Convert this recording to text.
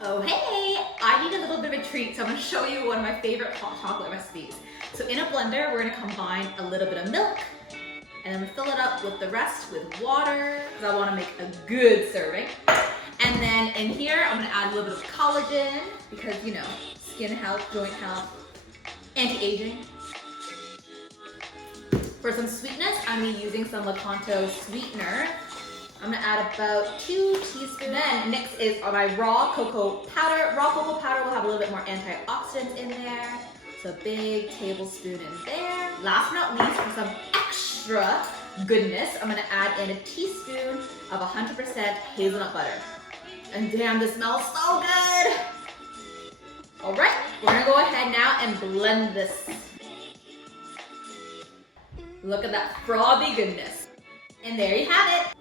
Oh hey, I need a little bit of a treat, so I'm gonna show you one of my favorite hot chocolate recipes. So in a blender, we're gonna combine a little bit of milk, and then we fill it up with the rest with water, because I wanna make a good serving. And then in here, I'm gonna add a little bit of collagen, because you know, skin health, joint health, anti-aging. For some sweetness, I'm gonna be using some Lakanto sweetener. I'm gonna add about 2 teaspoons. Then next is my raw cocoa powder. Raw cocoa powder will have a little bit more antioxidants in there. So a big tablespoon in there. Last but not least, for some extra goodness, I'm gonna add in a teaspoon of 100% hazelnut butter. And damn, this smells so good! All right, we're gonna go ahead now and blend this. Look at that frothy goodness. And there you have it.